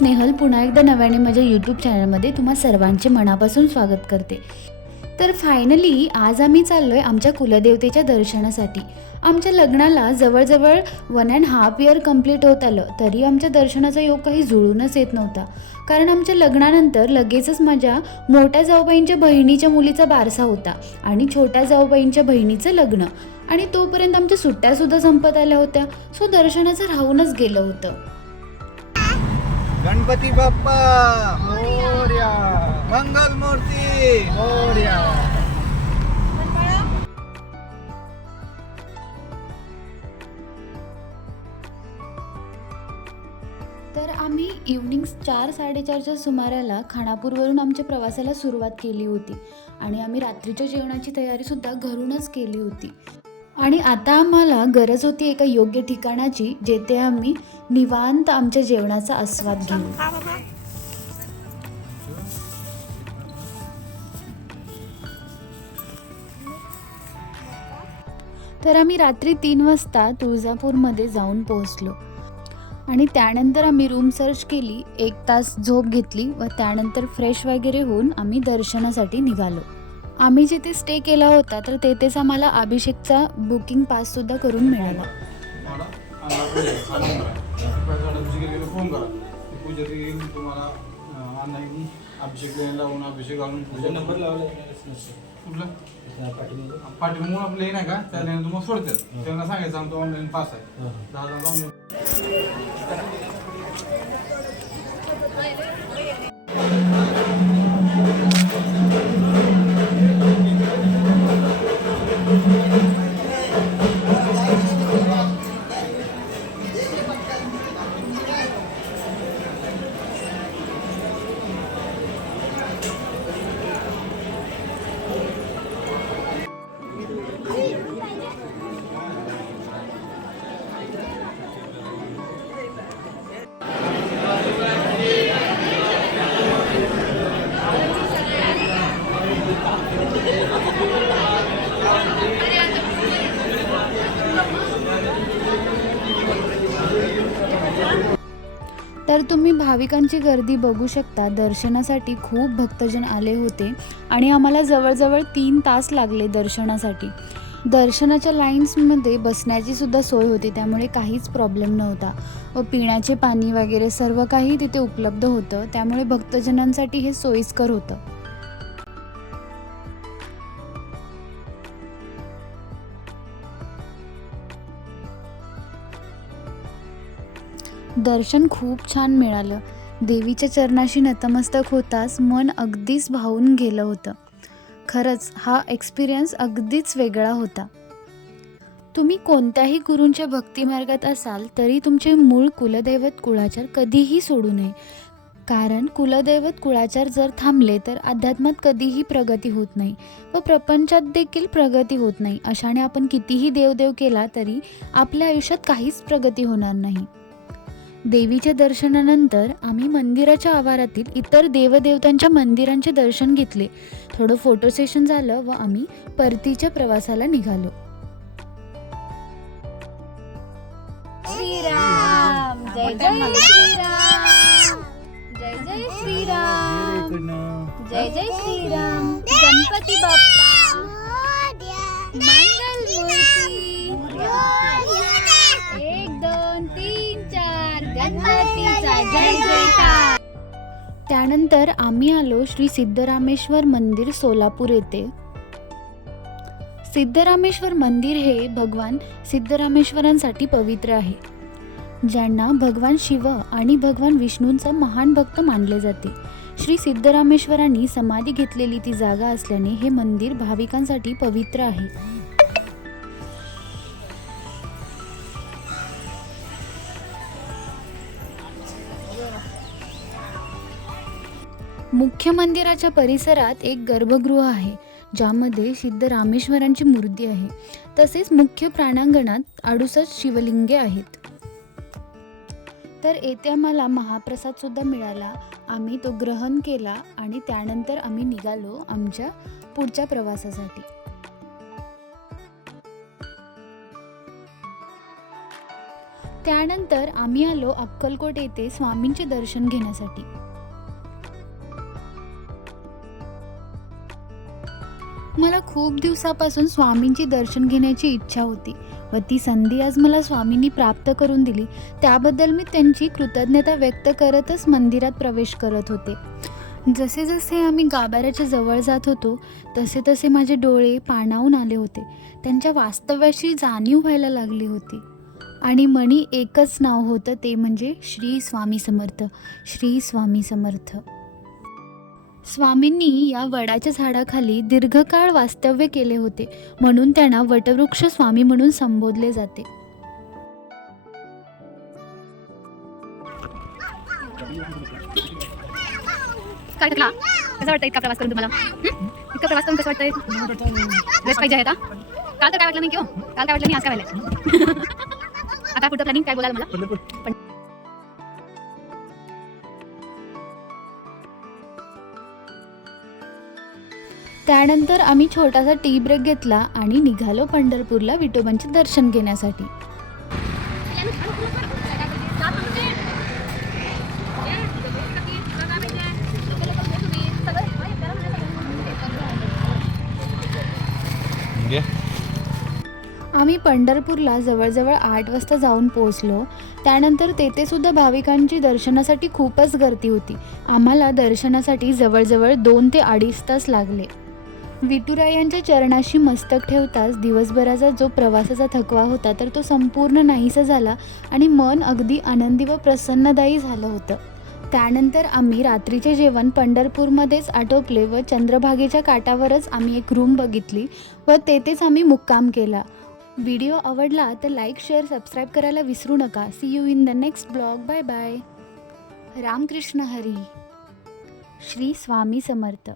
स्नेहल पुन्हा एकदा नव्याने माझ्या यूट्यूब चॅनलमध्ये तुम्हा सर्वांचे मनापासून स्वागत करते। तर फायनली आज आम्ही चाललो आहे आमच्या कुलदेवतेच्या दर्शनासाठी। आमच्या लग्नाला जवळजवळ 1.5 इयर कंप्लीट होत आलं, तरी आमच्या दर्शनाचा योग काही जुळूनच येत नव्हता। कारण आमच्या लग्नानंतर लगेचच माझ्या मोठ्या जाऊबाईंच्या बहिणीच्या मुलीचा बारसा होता आणि छोट्या जाऊबाईंच्या बहिणीचं लग्न, आणि तोपर्यंत आमच्या सुट्ट्यासुद्धा संपत आल्या होत्या। सो दर्शनाचं राहूनच गेलं होतं। गणपती बाप्पा मोरया, मंगल मूर्ती मोरया। तर आम्ही इव्हनिंग 4-4:30च्या सुमाराला खानापूरवरून आमच्या प्रवासाला सुरुवात केली होती आणि आम्ही रात्रीच्या जेवणाची तयारीसुद्धा घरूनच केली होती। आणि आता आम्हाला गरज होती एका योग्य ठिकाणाची, जेथे आम्ही निवांत आमच्या जेवणाचा आस्वाद घेऊ। तर आम्ही रात्री 3 वाजता तुळजापूरमध्ये जाऊन पोहोचलो आणि त्यानंतर आम्ही रूम सर्च केली, 1 तास झोप घेतली व त्यानंतर फ्रेश वगैरे होऊन आम्ही दर्शनासाठी निघालो। आम्ही जिथे स्टे केला होता तर तेथेच आम्हाला अभिषेकचा बुकिंग पाससुद्धा करून मिळाला। पाठीमूळ आपलं नाही का, त्या तुम्हाला सोडतात, त्यांना सांगायचं आमचं ऑनलाईन पास आहे, 10 तर तुम्ही भाविकांची गर्दी बघू शकता। दर्शनासाठी खूप भक्तजन आले होते आणि आम्हाला जवळजवळ 3 तास लागले दर्शनासाठी। दर्शनाच्या लाईन्समध्ये बसण्याची सुद्धा सोय होती, त्यामुळे काहीच प्रॉब्लेम नव्हता व पिण्याचे पाणी वगैरे सर्व काही तिथे उपलब्ध होतं, त्यामुळे भक्तजनांसाठी हे सोयीस्कर होतं। दर्शन खूप छान मिळालं। देवीच्या चरणाशी नतमस्तक होताच मन अगदीच भावून गेलं होतं। खरंच हा एक्सपिरियन्स अगदीच वेगळा होता। तुम्ही कोणत्याही गुरूंच्या भक्तिमार्गात असाल तरी तुमचे मूळ कुलदैवत कुळाचार कधीही सोडू नये, कारण कुलदैवत कुळाचार जर थांबले तर अध्यात्मात कधीही प्रगती होत नाही व प्रपंचात देखील प्रगती होत नाही। अशाने आपण कितीही देवदेव केला तरी आपल्या आयुष्यात काहीच प्रगती होणार नाही। देवीच्या दर्शनानंतर आम्ही मंदिराच्या आवारातील इतर देवदेवतांच्या मंदिरांचे दर्शन घेतले, थोडं फोटो सेशन झालं व आम्ही परतीच्या प्रवासाला निघालो। श्रीराम जय जय श्रीराम, जय जय श्रीराम, जय जय श्रीराम। गणपती बाप्पा मंगल मूर्ती 1 2 3 4 गणपतीचा जय जयकार। त्यानंतर आम्ही आलो श्री सिद्धरामेश्वर मंदिर सोलापूर येथे। सिद्धरामेश्वर मंदिर हे भगवान सिद्धरामेश्वरांसाठी पवित्र आहे, ज्यांना भगवान शिव आणि भगवान विष्णूंचा महान भक्त मानले जाते। श्री सिद्धरामेश्वरांनी समाधी घेतलेली ती जागा असल्याने हे मंदिर भाविकांसाठी पवित्र आहे। मुख्य मंदिराच्या परिसरात एक गर्भगृह आहे, ज्यामध्ये सिद्धरामेश्वरांची मूर्ती आहे। तसेच मुख्य प्रांगणात 68 शिवलिंगे आहेत। तर येथे आम्हाला महाप्रसाद सुद्धा मिळाला, आम्ही तो ग्रहण केला आणि त्यानंतर आम्ही निघालो आमच्या पुढच्या प्रवासासाठी। त्यानंतर आम्ही आलो अक्कलकोट येथे स्वामींचे दर्शन घेण्यासाठी. मला खूप दिवसापासून स्वामींची दर्शन घेण्याची इच्छा होती व ती संधी आज मला स्वामींनी प्राप्त करून दिली. त्याबद्दल मी त्यांची कृतज्ञता व्यक्त करतच मंदिरात प्रवेश करत होते. जसे जसे आम्ही गाभाऱ्याच्या जवळ जात होतो तसे तसे माझे डोळे पाणावून आले होते. त्यांच्या वास्तव्याची जाणीव व्हायला लागली होती आणि मनी एकच नाव होतं, ते म्हणजे श्री स्वामी समर्थ, श्री स्वामी समर्थ. स्वामींनी या वडाच्या झाडाखाली दीर्घकाळ वास्तव्य केले होते म्हणून त्यांना वटवृक्ष स्वामी म्हणून संबोधले जाते. काय टाकला? कसं वाटतं इतका प्रवास करून तुम्हाला? इतका प्रवास करून कसं वाटतंय? ड्रेस पाहिजे आहे का? काल तर काय वाटलं नाही किंवा काल काय वाटलं नाही, आज काय वाटलं? आता पुढचं प्लॅनिंग काय बोलाल मला? त्यानंतर आम्ही छोटासा टी ब्रेक घेतला आणि निघालो पंढरपूरला विठोबांचे दर्शन घेण्यासाठी. आम्ही पंढरपूरला जवळजवळ 8 वाजता जाऊन पोहोचलो. त्यानंतर तेथे सुद्धा भाविकांची दर्शनासाठी खूपच गर्दी होती. आम्हाला दर्शनासाठी जवळजवळ 2 ते 2.5 तास लागले. विठुरायांच्या चरणाशी मस्तक ठेवताच दिवसभराचा जो प्रवासाचा थकवा होता तर तो संपूर्ण नाहीसा झाला आणि मन अगदी आनंदी व प्रसन्नदायी झालं होतं. त्यानंतर आम्ही रात्रीचे जेवण पंढरपूरमध्येच आटोपले व चंद्रभागेच्या काठावरच आम्ही एक रूम बघितली व तेथेच आम्ही मुक्काम केला. व्हिडिओ आवडला तर लाईक, शेअर, सबस्क्राईब करायला विसरू नका. See you in the next blog. Bye bye. Ramakrishna Hari. Shri Swami Samarth.